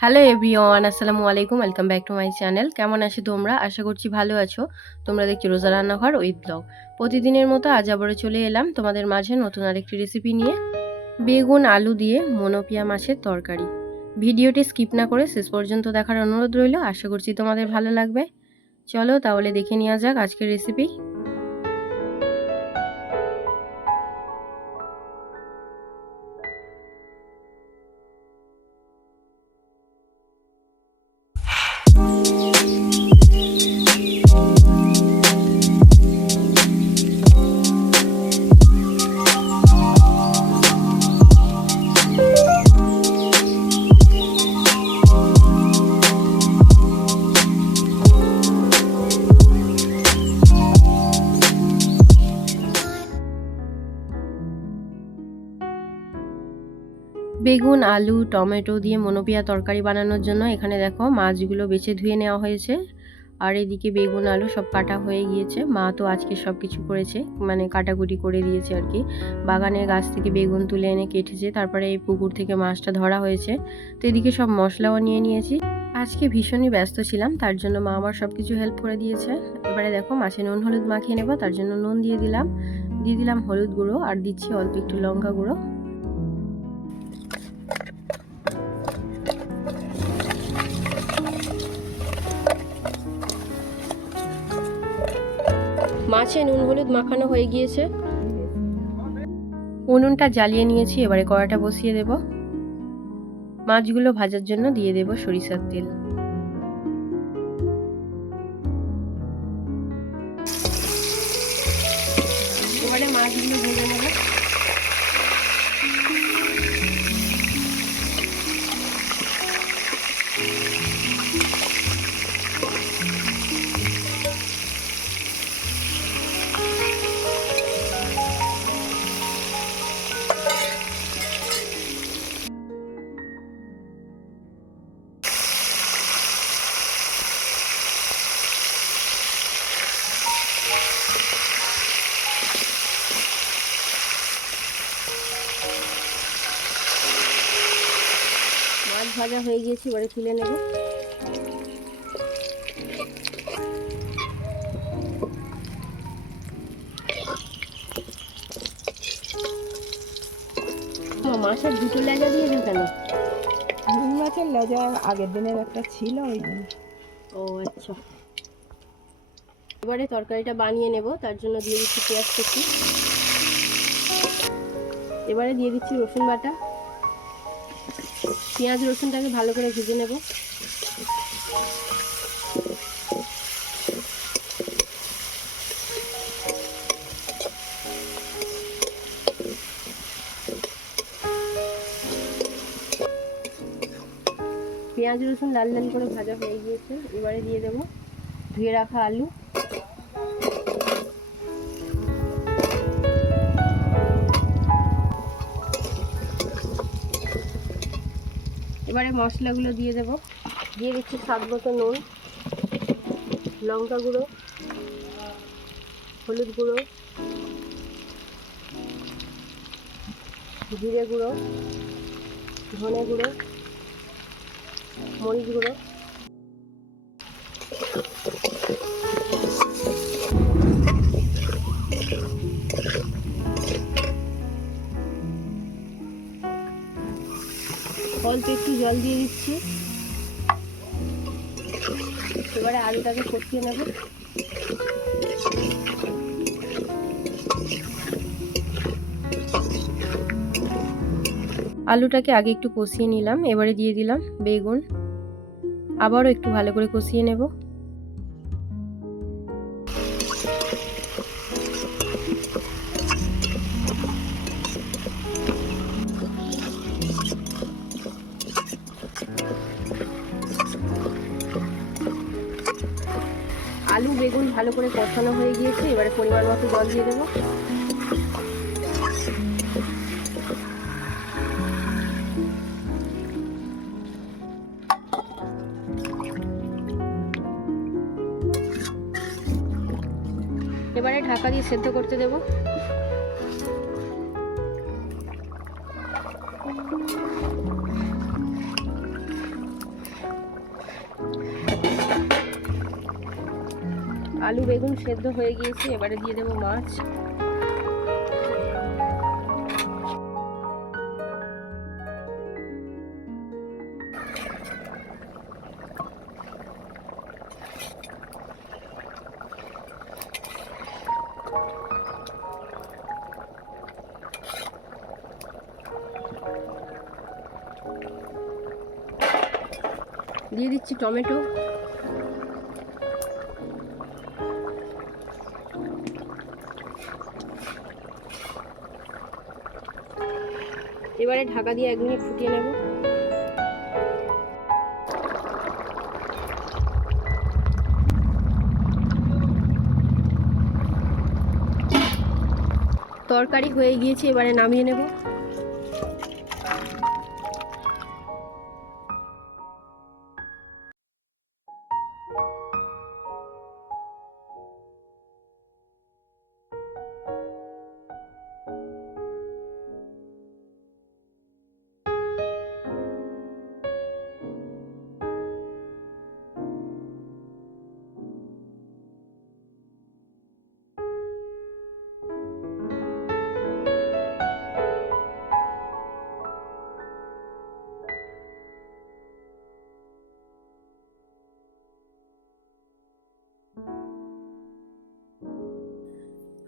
Hello everyone আসসালামু আলাইকুম welcome back to my channel কেমন আছো তোমরা? আশা করছি ভালো আছো। তোমরা দেখছ রোজা রান্নাঘর উইথ ব্লগ প্রতিদিনের মতো আজ আবারও চলে এলাম তোমাদের মাঝে নতুন আরেকটি রেসিপি নিয়ে। বেগুন, আলু দিয়ে মনোপিয়া মাছের তরকারি। ভিডিওটি স্কিপ না করে শেষ পর্যন্ত দেখার অনুরোধ রইল। আশা করছি তোমাদের ভালো লাগবে। চলো তাহলে দেখে নেওয়া যাক আজকের রেসিপি বেগুন, আলু, টমেটো দিয়ে মনোপিয়া তরকারি বানানোর জন্য এখানে দেখো মাছগুলো বেছে ধুয়ে নেওয়া হয়েছে। আর এদিকে বেগুন, আলু সব কাটা হয়ে গিয়েছে। মা তো আজকে সব কিছু করেছে মানে কাটাকুটি করে দিয়েছে আর কি। বাগানের গাছ থেকে বেগুন তুলে এনে কেটেছে, তারপরে এই পুকুর থেকে মাছটা ধরা হয়েছে। তো এদিকে সব মশলাও নিয়ে নিয়েছি। আজকে ভীষণই ব্যস্ত ছিলাম, তার জন্য মা আমার সব কিছু হেল্প করে দিয়েছে। এবারে দেখো মাছে নুন, হলুদ মাখিয়ে নেব, তার জন্য নুন দিয়ে দিলাম। দিয়ে দিলাম হলুদ গুঁড়ো আর দিচ্ছি অল্প একটু লঙ্কা গুঁড়ো। মাছে নুন, হলুদ মাখানো হয়ে গিয়েছে। উনুনটা জ্বালিয়ে নিয়েছি, এবারে কড়াটা বসিয়ে দেব। মাছগুলো ভাজার জন্য দিয়ে দেব সরিষার তেল। এবারে মাছগুলো ভেজে নেব। ভাজা হয়ে গিয়েছে এবারে তুলে নেব। মাছের দুটো লেজা দিয়েছ কেন? রুই মাছের লেজা আগের দিনের একটা ছিল ওই। ও আচ্ছা। এবারে তরকারিটা বানিয়ে নেব তার জন্য দিয়ে দিচ্ছি পেঁয়াজ কুচি। এবারে দিয়ে দিচ্ছি রসুন বাটা। পেঁয়াজ রসুনটাকে ভালো করে ভেজে নেব। পেঁয়াজ রসুন লাল লাল করে ভাজা হয়ে গিয়েছে, এবারে দিয়ে দেবো ধুয়ে রাখা আলু। এবারে মশলাগুলো দিয়ে দেব। দিয়ে দিচ্ছি স্বাদ মতো নুন, লঙ্কা গুঁড়ো, হলুদ গুঁড়ো, জিরে গুঁড়ো, ধনে গুঁড়ো, মরিচ গুঁড়ো। অল্প একটু জল দিয়ে দিচ্ছি। এবারে আলুটাকে কষিয়ে নেব। আলুটাকে আগে একটু কষিয়ে নিলাম, এবারে দিয়ে দিলাম বেগুন। আবারও একটু ভালো করে কষিয়ে নেব। আলু, বেগুন ভালো করে কষানো হয়ে গিয়েছে, এবারে পরিমাণ মতো জল দিয়ে দেবো। এবারে ঢাকা দিয়ে সেদ্ধ করতে দেবো। আলু বেগুন সেদ্ধ হয়ে গিয়েছে এবারে দিয়ে দেবো মাছ। দিয়ে দিচ্ছি টমেটো। এবারে ঢাকা দিয়ে এক মিনিট ফুটিয়ে নেব। তরকারি হয়ে গিয়েছে এবারে নামিয়ে নেব।